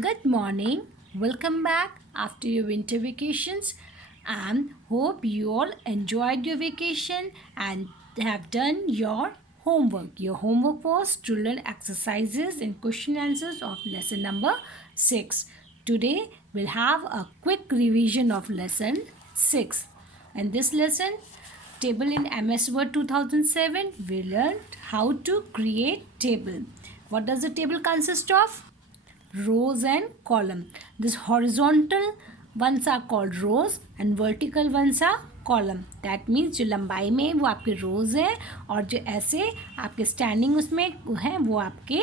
Good morning. Welcome back after your winter vacations and hope you all enjoyed your vacation and have done your homework. Your homework was to learn exercises and question answers of lesson number 6. Today we'll have a quick revision of lesson 6. And this lesson table in MS Word 2007 we learned how to create table. What does the table consist of? Rows and column. This horizontal ones are called rows and vertical ones are column. That means जो लंबाई में वो आपके rows है और जो ऐसे आपके standing उसमें है वो आपके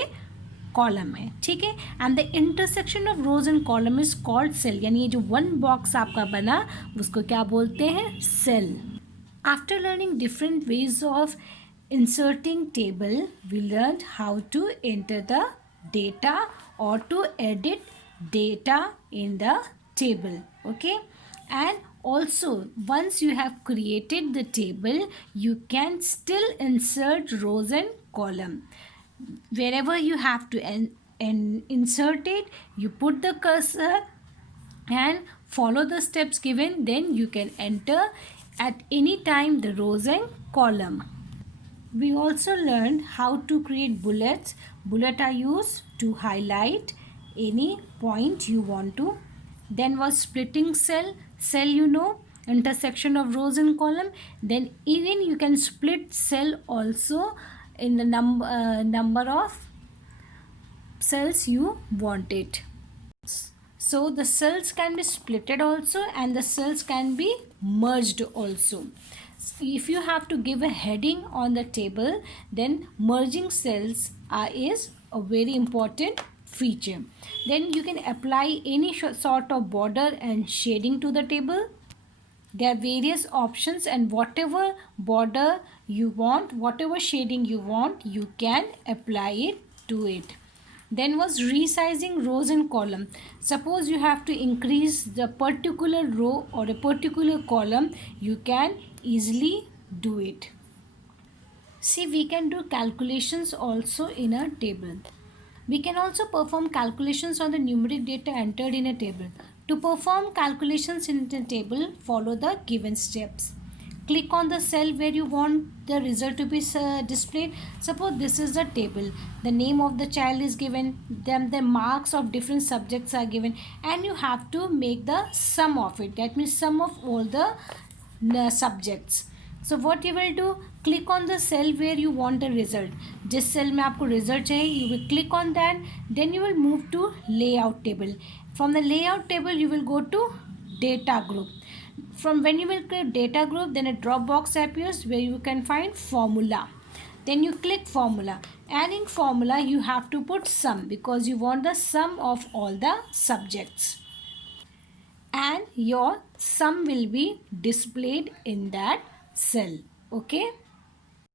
कॉलम है. ठीक है. And the intersection of rows and column is called cell. यानी ये जो वन बॉक्स आपका बना उसको क्या बोलते हैं? Cell. After learning different ways of inserting table, we learned how to enter the data or to edit data in the table. Okay, and also once you have created the table you can still insert rows and column. Wherever you have to insert it, you put the cursor and follow the steps given, then you can enter at any time the rows and column. We also learned how to create bullets. Bullet are used to highlight any point you want to. Then was splitting cell. Cell, you know, intersection of rows and column. Then even you can split cell also in the number of cells you want it. So the cells can be splitted also and the cells can be merged also. If you have to give a heading on the table, then merging cells is a very important feature. Then you can apply any sort of border and shading to the table. There are various options and whatever border you want, whatever shading you want, you can apply it to it. Then was resizing rows and column. Suppose you have to increase the particular row or a particular column, you can easily do it. See, we can do calculations also in a table. We can also perform calculations on the numeric data entered in a table. To perform calculations in the table, follow the given steps. Click on the cell where you want the result to be displayed. Suppose this is the table. The name of the child is given. Then the marks of different subjects are given. And you have to make the sum of it. That means sum of all the subjects. So what you will do? Click on the cell where you want the result. जिस cell में आपको result चाहिए, you will click on that. Then you will move to layout table. From the layout table, you will go to data group. From when you will create data group, then a drop box appears where you can find formula. Then you click formula, and in formula you have to put sum because you want the sum of all the subjects, and your sum will be displayed in that cell. Okay.